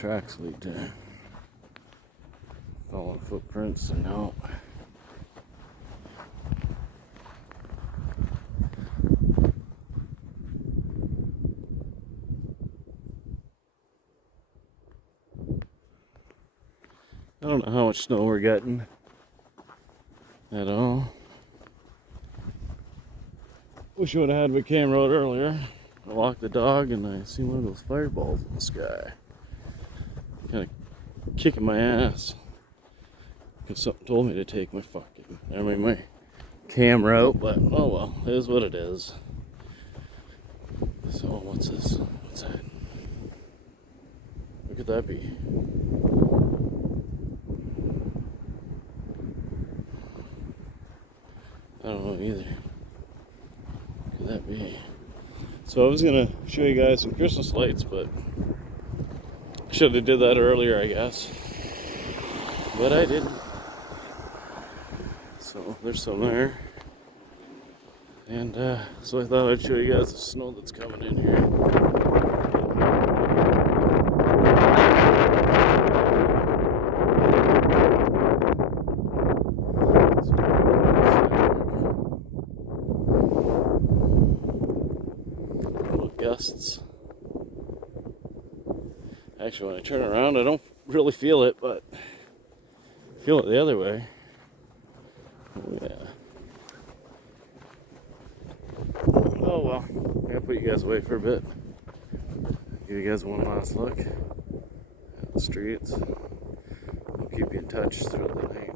tracks lead to. Following footprints, no. I don't know how much snow we're getting at all. Wish I would have had my camera out earlier. I walked the dog and I see one of those fireballs in the sky. Kind of kicking my ass. Because something told me to take my my camera out, but oh well, it is what it is. So what's this? What's that? What could that be? I don't know either. What could that be? So I was gonna show you guys some Christmas lights, but I should have did that earlier, I guess. But I didn't. So there's some there. And so I thought I'd show you guys the snow that's coming in here. Little gusts. Actually, when I turn around, I don't really feel it, but I feel it the other way. Oh, yeah. Oh well, I'm gonna put you guys away for a bit. Give you guys one last look at the streets. I'll keep you in touch throughout the night.